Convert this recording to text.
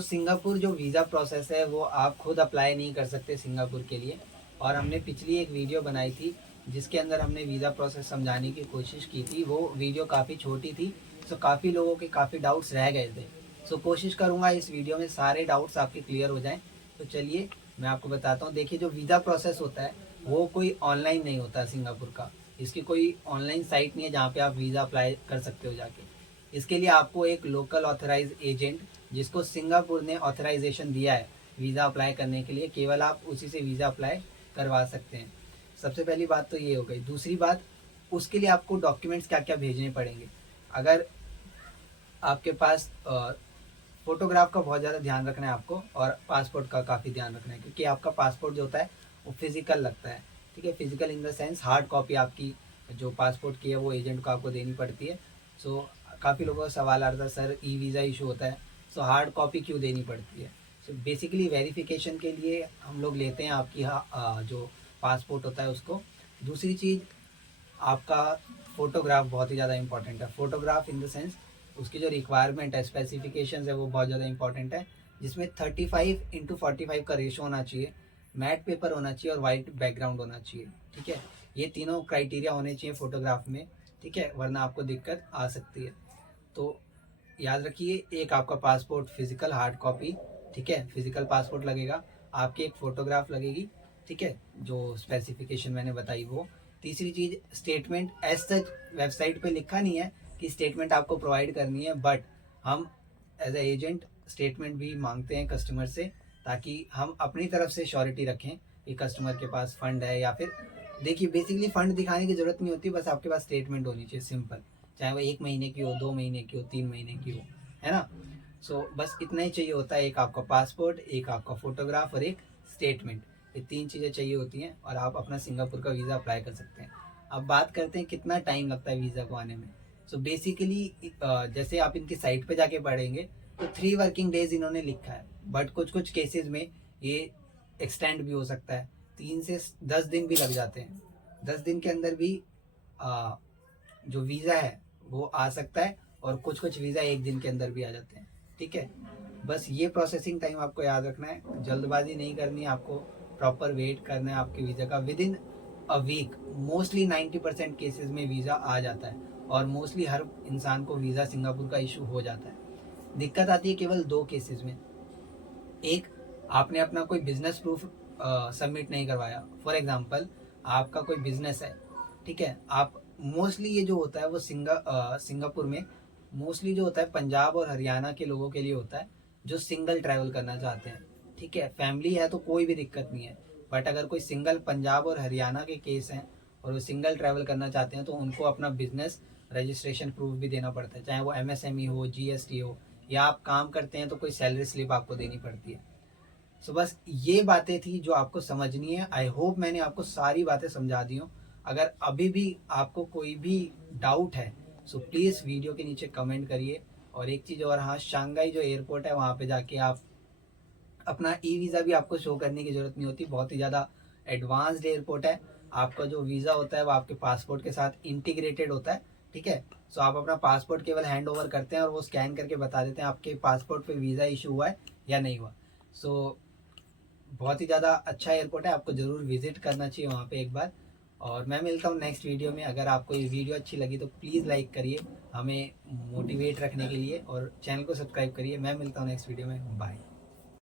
Singapore जो visa process है वो आप खुद अप्लाई नहीं कर सकते सिंगापुर के लिए। और हमने पिछली एक वीडियो बनाई थी जिसके अंदर हमने वीज़ा प्रोसेस समझाने की कोशिश की थी। वो वीडियो काफ़ी छोटी थी, सो काफ़ी लोगों के काफ़ी डाउट्स रह गए थे। सो कोशिश करूँगा इस वीडियो में सारे डाउट्स आपके क्लियर हो जाएँ। तो चलिए मैं आपको बताता हूँ। देखिए, जो वीज़ा प्रोसेस होता है वो कोई ऑनलाइन नहीं होता सिंगापुर का। इसकी कोई ऑनलाइन साइट नहीं है जहाँ पे आप वीज़ा अप्लाई कर सकते हो जाके। इसके लिए आपको एक लोकल ऑथराइज एजेंट, जिसको सिंगापुर ने ऑथराइजेशन दिया है वीज़ा अप्लाई करने के लिए, केवल आप उसी से वीज़ा अप्लाई करवा सकते हैं। सबसे पहली बात तो ये हो गई। दूसरी बात, उसके लिए आपको डॉक्यूमेंट्स क्या क्या भेजने पड़ेंगे। अगर आपके पास फोटोग्राफ का बहुत ज़्यादा ध्यान रखना है आपको, और पासपोर्ट का काफ़ी ध्यान रखना है, क्योंकि आपका पासपोर्ट जो होता है वो फिजिकल लगता है। ठीक है, physical in the sense hard copy आपकी जो पासपोर्ट की है वो एजेंट को आपको देनी पड़ती है। सो काफ़ी लोगों का सवाल आ रहा था, सर ई वीज़ा इशू होता है, सो हार्ड कॉपी क्यों देनी पड़ती है। सो बेसिकली वेरिफिकेशन के लिए हम लोग लेते हैं आपकी जो पासपोर्ट होता है उसको। दूसरी चीज़, आपका फ़ोटोग्राफ बहुत ही ज़्यादा इंपॉर्टेंट है। फ़ोटोग्राफ इन द सेंस उसकी जो रिक्वायरमेंट है, स्पेसिफिकेशंस है, वो बहुत ज़्यादा इंपॉर्टेंट है। जिसमें 35:45 का रेशो होना चाहिए, मैट पेपर होना चाहिए और वाइट बैकग्राउंड होना चाहिए। ठीक है, ये तीनों क्राइटेरिया होने चाहिए फ़ोटोग्राफ में। ठीक है, वरना आपको दिक्कत आ सकती है। तो याद रखिए, एक आपका पासपोर्ट फिजिकल हार्ड कॉपी, ठीक है, फिजिकल पासपोर्ट लगेगा, आपकी एक फ़ोटोग्राफ लगेगी, ठीक है, जो स्पेसिफिकेशन मैंने बताई वो। तीसरी चीज़, स्टेटमेंट। एज सच वेबसाइट पे लिखा नहीं है कि स्टेटमेंट आपको प्रोवाइड करनी है, बट हम एज ए एजेंट स्टेटमेंट भी मांगते हैं कस्टमर से, ताकि हम अपनी तरफ से श्योरिटी रखें कि कस्टमर के पास फंड है। या फिर देखिए, बेसिकली फंड दिखाने की ज़रूरत नहीं होती, बस आपके पास स्टेटमेंट होनी चाहिए, सिंपल। चाहे वो 1 महीने की हो, 2 महीने की हो, 3 महीने की हो, है ना। बस इतना ही चाहिए होता है। एक आपका पासपोर्ट, एक आपका फ़ोटोग्राफ और एक स्टेटमेंट। ये 3 चीज़ें चाहिए होती हैं और आप अपना सिंगापुर का वीज़ा अप्लाई कर सकते हैं। अब बात करते हैं कितना टाइम लगता है वीज़ा को आने में। बेसिकली जैसे आप इनकी साइट पे जाके पढ़ेंगे तो 3 वर्किंग डेज इन्होंने लिखा है, बट कुछ कुछ केसेस में ये एक्सटेंड भी हो सकता है। 3 से 10 दिन भी लग जाते हैं। 10 दिन के अंदर भी आ, जो वीज़ा है वो आ सकता है, और कुछ कुछ वीज़ा 1 दिन के अंदर भी आ जाते हैं। ठीक है, बस ये प्रोसेसिंग टाइम आपको याद रखना है। जल्दबाजी नहीं करनी है आपको, प्रॉपर वेट करना है आपके वीज़ा का। Within a week mostly 90% cases में वीज़ा आ जाता है, और मोस्टली हर इंसान को वीज़ा सिंगापुर का इशू हो जाता है। दिक्कत आती है केवल 2 केसेस में। एक, आपने अपना कोई बिजनेस प्रूफ सबमिट नहीं करवाया। फॉर एग्जांपल, आपका कोई बिजनेस है, ठीक है, आप मोस्टली ये जो होता है वो सिंगापुर में मोस्टली जो होता है पंजाब और हरियाणा के लोगों के लिए होता है, जो सिंगल ट्रैवल करना चाहते हैं। ठीक है, फैमिली है तो कोई भी दिक्कत नहीं है, बट अगर कोई सिंगल पंजाब और हरियाणा के केस हैं और वो सिंगल ट्रैवल करना चाहते हैं, तो उनको अपना बिजनेस रजिस्ट्रेशन प्रूफ भी देना पड़ता है, चाहे वो एमएसएमई हो, जीएसटी हो, या आप काम करते हैं तो कोई सैलरी स्लिप आपको देनी पड़ती है। बस ये बातें थी जो आपको समझनी है। आई होप मैंने आपको सारी बातें समझा दी हूँ। अगर अभी भी आपको कोई भी डाउट है, प्लीज़ वीडियो के नीचे कमेंट करिए। और एक चीज़ और, हाँ, शंघाई जो एयरपोर्ट है वहाँ पे जाके आप अपना ई वीज़ा भी आपको शो करने की ज़रूरत नहीं होती। बहुत ही ज़्यादा एडवांस्ड एयरपोर्ट है। आपका जो वीज़ा होता है वो आपके पासपोर्ट के साथ इंटीग्रेटेड होता है। ठीक है, आप अपना पासपोर्ट केवल हैंड ओवर करते हैं और वो स्कैन करके बता देते हैं आपके पासपोर्ट पे वीज़ा इशू हुआ है या नहीं हुआ। बहुत ही ज़्यादा अच्छा एयरपोर्ट है, आपको ज़रूर विजिट करना चाहिए वहाँ पे एक बार। और मैं मिलता हूँ नेक्स्ट वीडियो में। अगर आपको ये वीडियो अच्छी लगी तो प्लीज़ लाइक करिए हमें मोटिवेट रखने के लिए, और चैनल को सब्सक्राइब करिए। मैं मिलता हूँ नेक्स्ट वीडियो में। बाय।